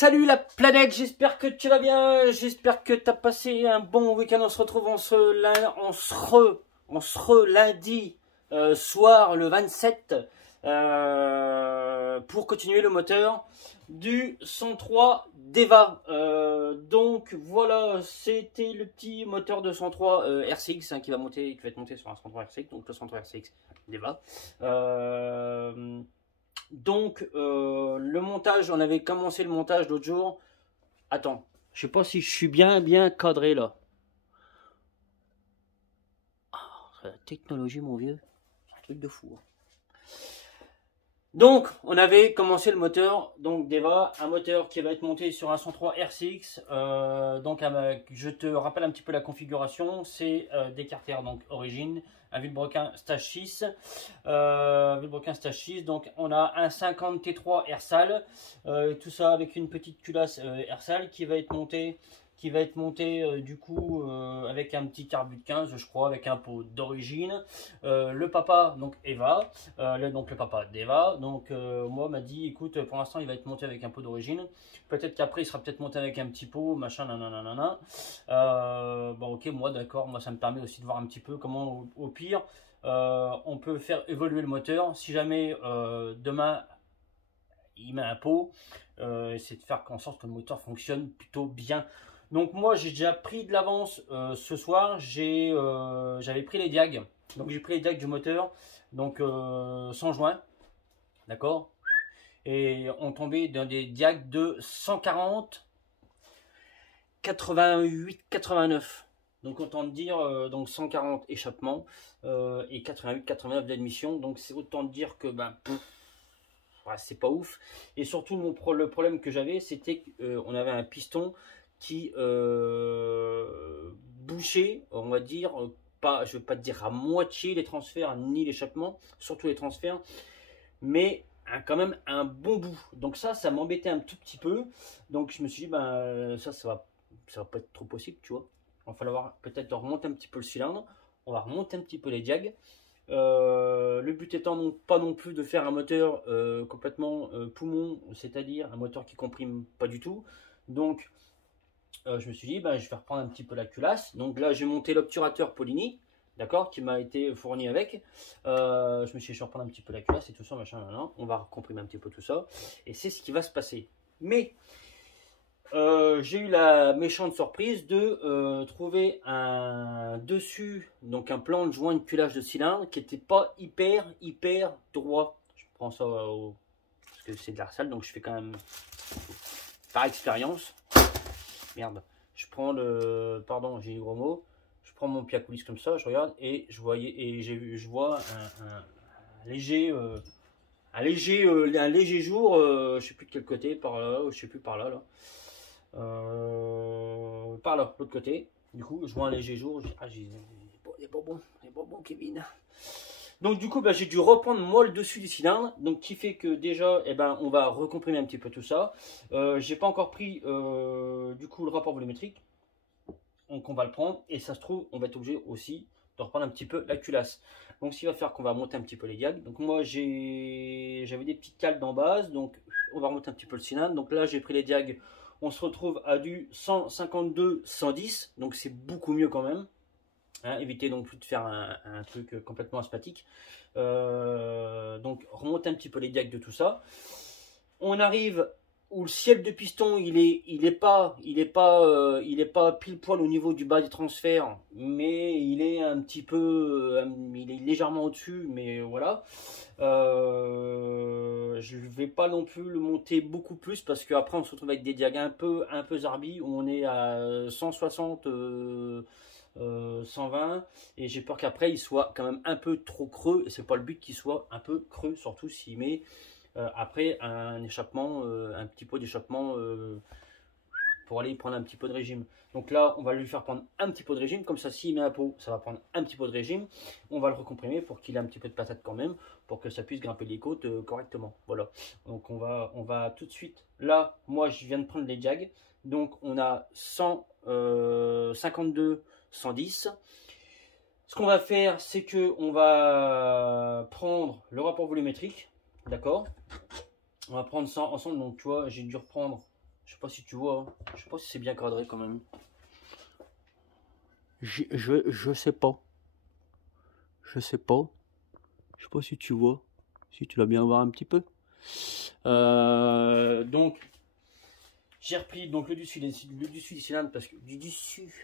Salut la planète, j'espère que tu vas bien, j'espère que tu as passé un bon week-end. On se retrouve lundi soir le 27 pour continuer le moteur du 103 Deva. Donc voilà, c'était le petit moteur de 103 RCX qui va être monté sur un 103 RCX, donc le 103 RCX Deva. Donc le montage, on avait commencé le montage l'autre jour. Attends, je sais pas si je suis bien cadré là. La technologie, mon vieux, c'est un truc de fou. Donc on avait commencé le moteur, donc Deva, un moteur qui va être monté sur un 103 RCX. Donc je te rappelle un petit peu la configuration. C'est des carters donc origine, un vilebrequin stage 6, donc on a un 50 T3 Airsal, tout ça avec une petite culasse Airsal qui va être montée du coup avec un petit carbut 15 je crois, avec un pot d'origine. Le papa donc Eva, donc le papa d'Eva, donc moi m'a dit écoute, pour l'instant il va être monté avec un pot d'origine, peut-être qu'après il sera peut-être monté avec un petit pot machin nanana. Bon ok, moi d'accord, moi ça me permet aussi de voir un petit peu comment au pire on peut faire évoluer le moteur si jamais demain il met un pot, c'est de faire en sorte que le moteur fonctionne plutôt bien. Donc moi j'ai déjà pris de l'avance ce soir, j'avais pris les diags, donc j'ai pris les diags du moteur, donc sans joint, d'accord, et on tombait dans des diags de 140, 88, 89. Donc autant de dire donc 140 échappements et 88, 89 d'admission, donc c'est autant de dire que ben c'est pas ouf. Et surtout le problème que j'avais, c'était qu'on avait un piston qui bouchait, on va dire, pas, je vais pas te dire à moitié les transferts ni l'échappement, surtout les transferts, mais quand même un bon bout. Donc ça m'embêtait un tout petit peu. Donc je me suis dit ben ça va pas être trop possible, tu vois. Il va falloir peut-être remonter un petit peu le cylindre, on va remonter un petit peu les diags. Le but étant pas non plus de faire un moteur complètement poumon, c'est-à-dire un moteur qui comprime pas du tout. Donc je me suis dit bah, je vais reprendre un petit peu la culasse. Donc là j'ai monté l'obturateur Polini, d'accord, qui m'a été fourni avec. Je me suis dit je vais reprendre un petit peu la culasse et tout ça machin, on va comprimer un petit peu tout ça et c'est ce qui va se passer. Mais j'ai eu la méchante surprise de trouver un dessus, donc un plan de joint de culage de cylindre qui n'était pas hyper droit. Je prends ça parce que c'est de l'arsal, donc je fais quand même par expérience. Merde, je prends le, pardon, j'ai eu gros mot. Je prends mon pied à coulisse comme ça, je regarde et je vois un léger jour, je sais plus de quel côté, par là, je sais plus, par là. Par là, l'autre côté. Du coup, je vois un léger jour. J'ai des bonbons, Kevin. Donc du coup, bah, j'ai dû reprendre moi le dessus du cylindre, donc qui fait que déjà, eh ben, on va recomprimer un petit peu tout ça. J'ai pas encore pris du coup le rapport volumétrique, donc on va le prendre et ça se trouve, on va être obligé aussi de reprendre un petit peu la culasse. Donc ce qui va faire qu'on va monter un petit peu les diags. Donc moi j'avais des petites cales d'en base, donc on va remonter un petit peu le cylindre. Donc là j'ai pris les diags. On se retrouve à du 152, 110, donc c'est beaucoup mieux quand même. Hein, évitez donc plus de faire un truc complètement asthmatique. Donc remonter un petit peu les diags de tout ça. On arrive où le ciel de piston il est pas pile poil au niveau du bas des transferts, mais il est un petit peu, il est légèrement au-dessus, mais voilà. Je ne vais pas non plus le monter beaucoup plus parce qu'après on se retrouve avec des diags un peu zarbi où on est à 160, 120 et j'ai peur qu'après il soit quand même un peu trop creux et c'est pas le but qu'il soit un peu creux, surtout s'il met après un échappement, un petit pot d'échappement pour aller prendre un petit peu de régime. Donc là on va lui faire prendre un petit peu de régime, comme ça s'il met un pot ça va prendre un petit peu de régime, on va le recomprimer pour qu'il ait un petit peu de patate quand même, pour que ça puisse grimper les côtes correctement. Voilà, donc on va tout de suite, là moi je viens de prendre les diags, donc on a 152, 110. Ce qu'on va faire, c'est que on va prendre le rapport volumétrique, d'accord. On va prendre ça ensemble. Donc tu vois, j'ai dû reprendre, je sais pas si tu vois, hein. Je sais pas si c'est bien cadré quand même. Je sais pas. Je sais pas. Je sais pas si tu vois. Si tu vas bien voir un petit peu. Donc j'ai repris donc le dessus du cylindre parce que le dessus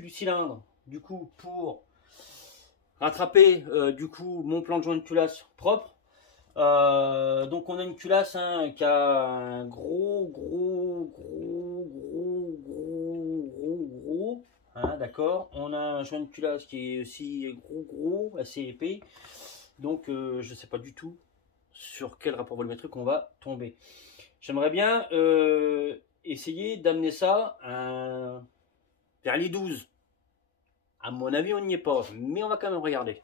du cylindre du coup pour rattraper du coup mon plan de joint de culasse propre. Donc on a une culasse hein, qui a un gros hein, d'accord. On a un joint de culasse qui est aussi gros, assez épais. Donc je sais pas du tout sur quel rapport volumétrique on va tomber. J'aimerais bien essayer d'amener ça vers les 12. À mon avis, on n'y est pas, mais on va quand même regarder.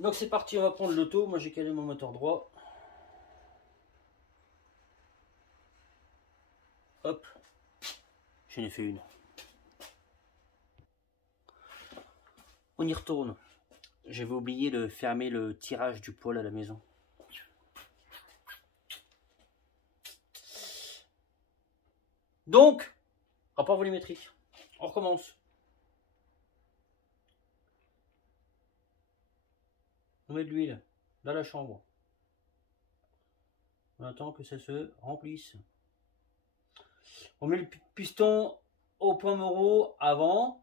Donc c'est parti, on va prendre l'auto. Moi j'ai calé mon moteur droit. Hop, j'en ai fait une. On y retourne. J'avais oublié de fermer le tirage du poêle à la maison. Donc, rapport volumétrique. On recommence. On met de l'huile dans la chambre. On attend que ça se remplisse. On met le piston au point Moreau avant.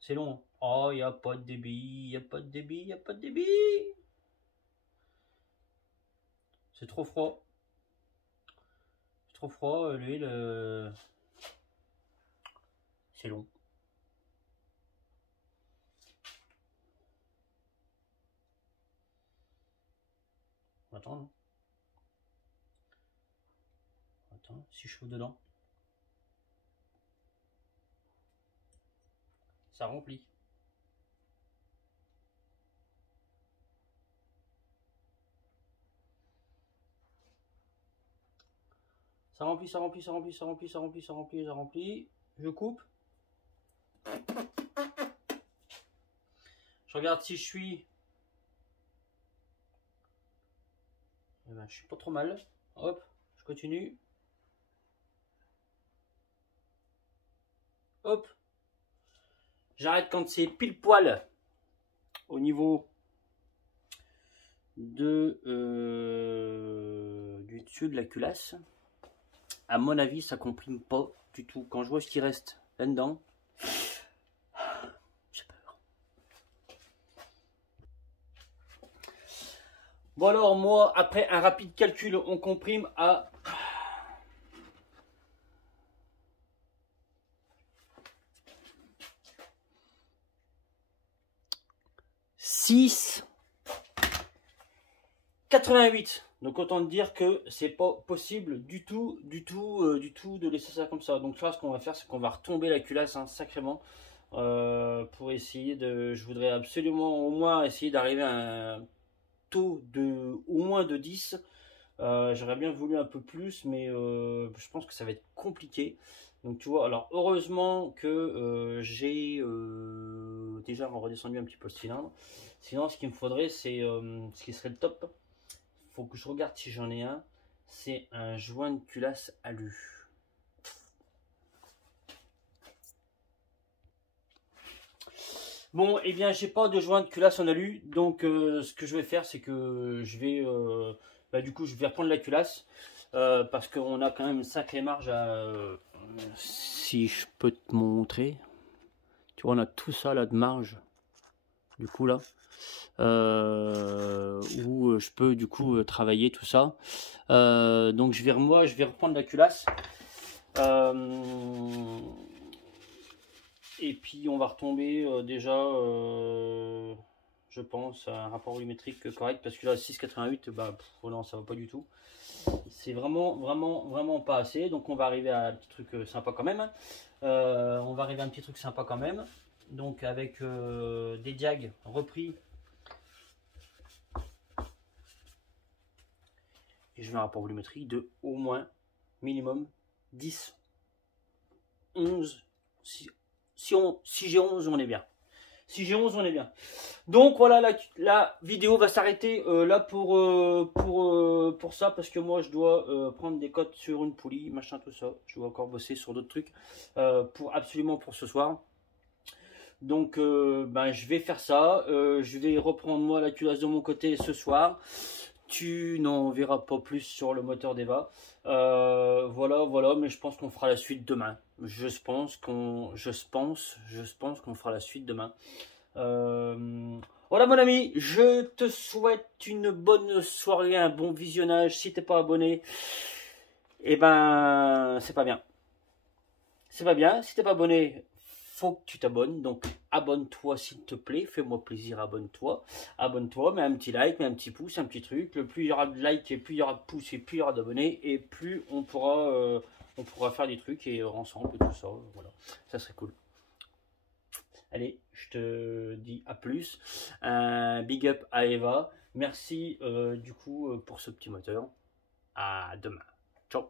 C'est long. Hein. Oh, il n'y a pas de débit, il n'y a pas de débit, il n'y a pas de débit. C'est trop froid. C'est trop froid, l'huile. C'est long. Attends. Attends, si je chauffe dedans. Ça remplit. Ça remplit, ça remplit, ça remplit, ça remplit, ça remplit, ça remplit, ça remplit. Je coupe. Je regarde si je suis. Eh ben, je suis pas trop mal. Hop, je continue. Hop. J'arrête quand c'est pile poil au niveau de du dessus de la culasse. À mon avis, ça comprime pas du tout. Quand je vois ce qui reste là-dedans, j'ai peur. Bon alors moi, après un rapide calcul, on comprime à 6,88. Donc autant dire que c'est pas possible du tout de laisser ça comme ça. Donc là, ce qu'on va faire, c'est qu'on va retomber la culasse hein, sacrément pour essayer de. Je voudrais absolument au moins essayer d'arriver à un taux de au moins de 10. J'aurais bien voulu un peu plus, mais je pense que ça va être compliqué. Donc tu vois, alors heureusement que j'ai déjà redescendu un petit peu le cylindre. Sinon, ce qu'il me faudrait, c'est ce qui serait le top. Faut que je regarde si j'en ai un. C'est un joint de culasse alu. Bon, eh bien, j'ai pas de joint de culasse en alu. Donc, ce que je vais faire, c'est que je vais, du coup, je vais reprendre la culasse parce qu'on a quand même une sacrée marge à. Si je peux te montrer, tu vois, on a tout ça là de marge. Du coup là. Où je peux du coup travailler tout ça. Donc je vais reprendre la culasse. Et puis on va retomber déjà, je pense, à un rapport volumétrique correct parce que là 6,88, bah non, ça va pas du tout. C'est vraiment pas assez. Donc on va arriver à un petit truc sympa quand même. Hein. On va arriver à un petit truc sympa quand même. Donc avec des diags repris. je veux un rapport volumétrique de au moins minimum 10, 11. Si j'ai 11, on est bien. Si j'ai 11, on est bien. Donc voilà, la vidéo va s'arrêter là pour ça, parce que moi je dois prendre des cotes sur une poulie, machin, tout ça. Je dois encore bosser sur d'autres trucs absolument pour ce soir. Donc ben, je vais faire ça. Je vais reprendre moi la culasse de mon côté ce soir. Tu n'en verras pas plus sur le moteur d'Eva. Voilà, mais je pense qu'on fera la suite demain. Je pense qu'on fera la suite demain. Voilà mon ami, je te souhaite une bonne soirée, un bon visionnage. Si t'es pas abonné, eh ben c'est pas bien. C'est pas bien. Si t'es pas abonné, faut que tu t'abonnes. Donc abonne-toi s'il te plaît. Fais-moi plaisir, abonne-toi. Abonne-toi, mets un petit like, mets un petit pouce, un petit truc. Le plus il y aura de likes, et plus il y aura de pouces, et plus il y aura d'abonnés, et plus on pourra faire des trucs et ensemble et tout ça. Voilà, ça serait cool. Allez, je te dis à plus. Big up à Eva. Merci du coup pour ce petit moteur. À demain. Ciao.